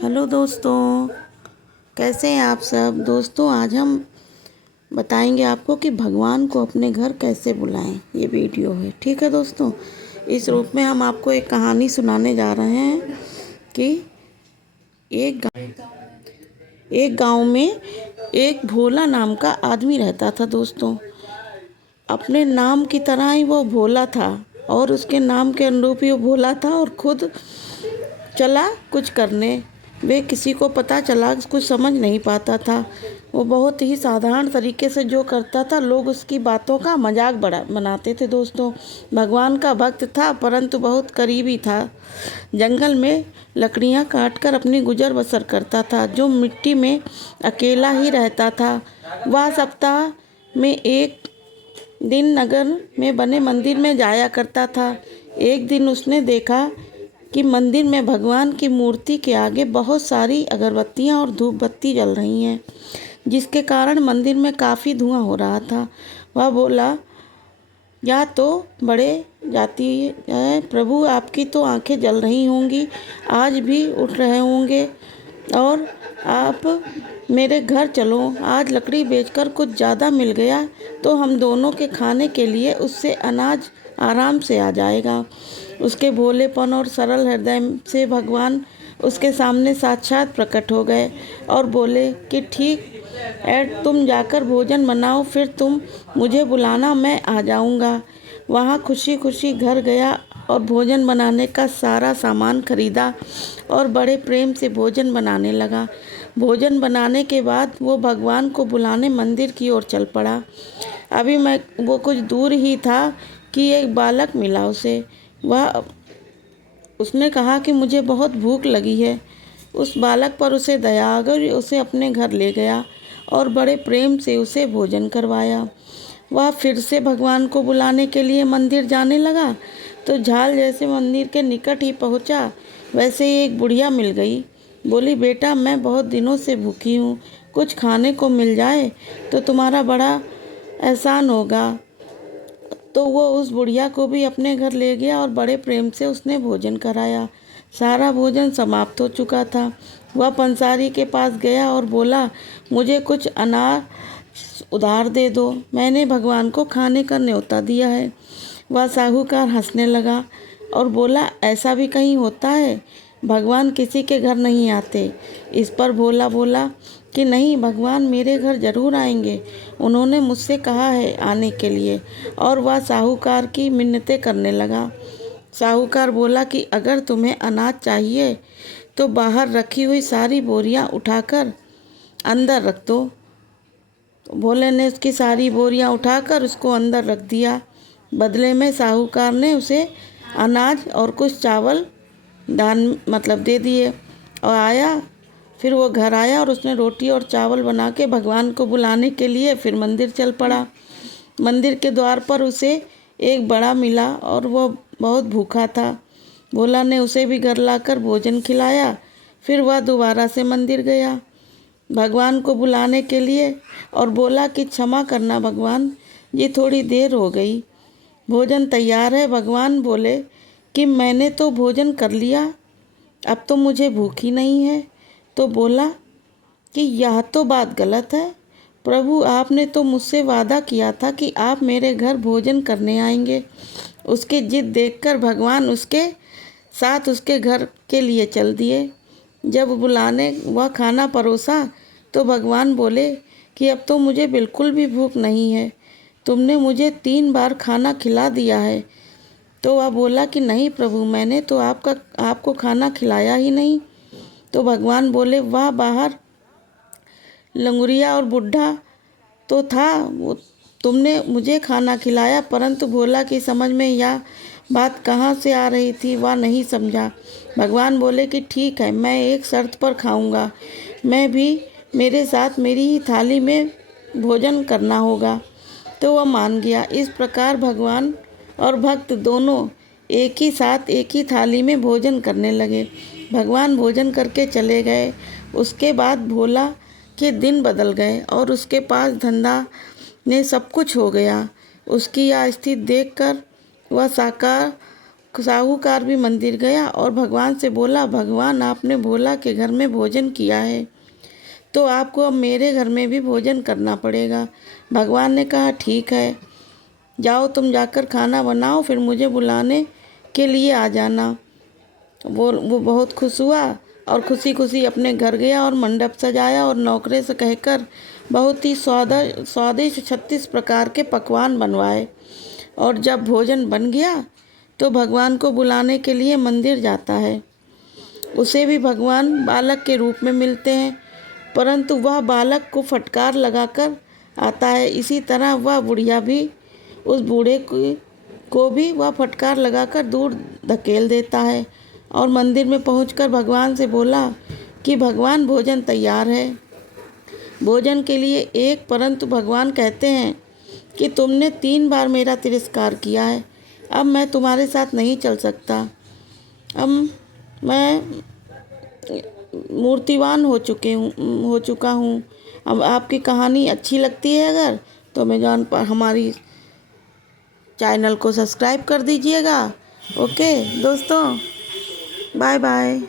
Hello दोस्तों, कैसे हैं आप सब। दोस्तों, आज हम बताएंगे आपको कि भगवान को अपने घर कैसे बुलाएं। ये वीडियो है, ठीक है दोस्तों। इस रूप में हम आपको एक कहानी सुनाने जा रहे हैं कि एक गांव में एक भोला नाम का आदमी रहता था दोस्तों। अपने नाम की तरह ही वो भोला था और उसके नाम के अनुरूप ही वो भोला था और खुद चला कुछ करने। वे किसी को पता चला कुछ समझ नहीं पाता था। वो बहुत ही साधारण तरीके से जो करता था, लोग उसकी बातों का मजाक बड़ा बनाते थे दोस्तों। भगवान का भक्त था परंतु बहुत करीबी था। जंगल में लकड़ियां काटकर अपनी गुजर बसर करता था। जो मिट्टी में अकेला ही रहता था। वह सप्ताह में एक दिन नगर में बने मंदिर में जाया करता था। एक दिन उसने देखा कि मंदिर में भगवान की मूर्ति के आगे बहुत सारी अगरबत्तियां और धूप बत्ती जल रही हैं, जिसके कारण मंदिर में काफ़ी धुआं हो रहा था। वह बोला, या तो बड़े जाती है प्रभु, आपकी तो आंखें जल रही होंगी, आज भी उठ रहे होंगे और आप मेरे घर चलो। आज लकड़ी बेचकर कुछ ज़्यादा मिल गया तो हम दोनों के खाने के लिए उससे अनाज आराम से आ जाएगा। उसके भोलेपन और सरल हृदय से भगवान उसके सामने साक्षात प्रकट हो गए और बोले कि ठीक है, तुम जाकर भोजन बनाओ, फिर तुम मुझे बुलाना, मैं आ जाऊंगा। वहाँ खुशी खुशी घर गया और भोजन बनाने का सारा सामान खरीदा और बड़े प्रेम से भोजन बनाने लगा। भोजन बनाने के बाद वो भगवान को बुलाने मंदिर की ओर चल पड़ा। अभी वो कुछ दूर ही था कि एक बालक मिला उसे। उसने कहा कि मुझे बहुत भूख लगी है। उस बालक पर उसे दया आ गई, उसे अपने घर ले गया और बड़े प्रेम से उसे भोजन करवाया। वह फिर से भगवान को बुलाने के लिए मंदिर जाने लगा तो झाल जैसे मंदिर के निकट ही पहुंचा, वैसे ही एक बुढ़िया मिल गई। बोली, बेटा, मैं बहुत दिनों से भूखी हूँ, कुछ खाने को मिल जाए तो तुम्हारा बड़ा एहसान होगा। तो वो उस बुढ़िया को भी अपने घर ले गया और बड़े प्रेम से उसने भोजन कराया। सारा भोजन समाप्त हो चुका था। वह पंसारी के पास गया और बोला, मुझे कुछ अनार उधार दे दो, मैंने भगवान को खाने का न्योता दिया है। वह साहूकार हंसने लगा और बोला, ऐसा भी कहीं होता है? भगवान किसी के घर नहीं आते। इस पर भोला बोला कि नहीं, भगवान मेरे घर जरूर आएंगे, उन्होंने मुझसे कहा है आने के लिए। और वह साहूकार की मिन्नतें करने लगा। साहूकार बोला कि अगर तुम्हें अनाज चाहिए तो बाहर रखी हुई सारी बोरियां उठाकर अंदर रख दो। भोले ने उसकी सारी बोरियां उठाकर उसको अंदर रख दिया। बदले में साहूकार ने उसे अनाज और कुछ चावल दान दे दिए और फिर वो घर आया और उसने रोटी और चावल बना के भगवान को बुलाने के लिए फिर मंदिर चल पड़ा। मंदिर के द्वार पर उसे एक बड़ा मिला और वो बहुत भूखा था। भोला ने उसे भी घर लाकर भोजन खिलाया। फिर वह दोबारा से मंदिर गया भगवान को बुलाने के लिए और बोला कि क्षमा करना भगवान, ये थोड़ी देर हो गई, भोजन तैयार है। भगवान बोले कि मैंने तो भोजन कर लिया, अब तो मुझे भूख ही नहीं है। तो बोला कि यह तो बात गलत है प्रभु, आपने तो मुझसे वादा किया था कि आप मेरे घर भोजन करने आएंगे। उसकी जिद देखकर भगवान उसके साथ उसके घर के लिए चल दिए। जब बुलाने वह खाना परोसा तो भगवान बोले कि अब तो मुझे बिल्कुल भी भूख नहीं है, तुमने मुझे 3 बार खाना खिला दिया है। तो वह बोला कि नहीं प्रभु, मैंने तो आपको खाना खिलाया ही नहीं। तो भगवान बोले, वाह, बाहर लंगुरिया और बुढ़ा तो था, वो तुमने मुझे खाना खिलाया, परंतु भोला की समझ में यह बात कहाँ से आ रही थी वह नहीं समझा। भगवान बोले कि ठीक है, मैं एक शर्त पर खाऊंगा, मैं भी मेरे साथ मेरी ही थाली में भोजन करना होगा। तो वह मान गया। इस प्रकार भगवान और भक्त दोनों एक ही साथ एक ही थाली में भोजन करने लगे। भगवान भोजन करके चले गए। उसके बाद भोला के दिन बदल गए और उसके पास धंधा ने सब कुछ हो गया। उसकी यह स्थिति देखकर वह साकार साहूकार भी मंदिर गया और भगवान से बोला, भगवान आपने भोला के घर में भोजन किया है तो आपको अब मेरे घर में भी भोजन करना पड़ेगा। भगवान ने कहा ठीक है, जाओ तुम जाकर खाना बनाओ, फिर मुझे बुलाने के लिए आ जाना। वो बहुत खुश हुआ और खुशी खुशी अपने घर गया और मंडप सजाया और नौकरे से कहकर बहुत ही स्वादिष्ट 36 प्रकार के पकवान बनवाए। और जब भोजन बन गया तो भगवान को बुलाने के लिए मंदिर जाता है। उसे भी भगवान बालक के रूप में मिलते हैं, परंतु वह बालक को फटकार लगाकर आता है। इसी तरह वह बुढ़िया भी उस बूढ़े को भी वह फटकार लगाकर दूर धकेल देता है और मंदिर में पहुंचकर भगवान से बोला कि भगवान भोजन तैयार है भोजन के लिए एक। परंतु भगवान कहते हैं कि तुमने 3 बार मेरा तिरस्कार किया है, अब मैं तुम्हारे साथ नहीं चल सकता। अब मैं मूर्तिवान हो चुका हूँ। अब आपकी कहानी अच्छी लगती है अगर तो हमारी चैनल को सब्सक्राइब कर दीजिएगा। ओके दोस्तों, बाय बाय।